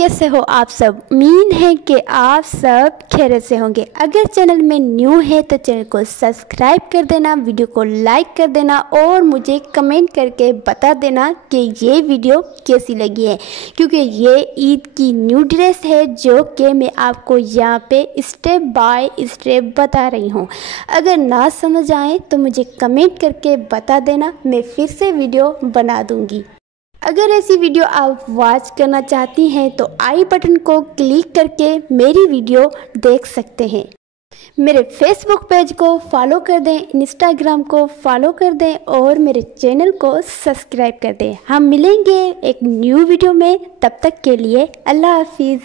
कैसे हो आप सब। उम्मीद है कि आप सब खैरियत से होंगे। अगर चैनल में न्यू है तो चैनल को सब्सक्राइब कर देना, वीडियो को लाइक कर देना और मुझे कमेंट करके बता देना कि ये वीडियो कैसी लगी है, क्योंकि ये ईद की न्यू ड्रेस है जो कि मैं आपको यहाँ पे स्टेप बाय स्टेप बता रही हूँ। अगर ना समझ आए तो मुझे कमेंट करके बता देना, मैं फिर से वीडियो बना दूँगी। अगर ऐसी वीडियो आप वॉच करना चाहती हैं तो आई बटन को क्लिक करके मेरी वीडियो देख सकते हैं। मेरे फेसबुक पेज को फॉलो कर दें, इंस्टाग्राम को फॉलो कर दें और मेरे चैनल को सब्सक्राइब कर दें। हम मिलेंगे एक न्यू वीडियो में, तब तक के लिए अल्लाह हाफिज़।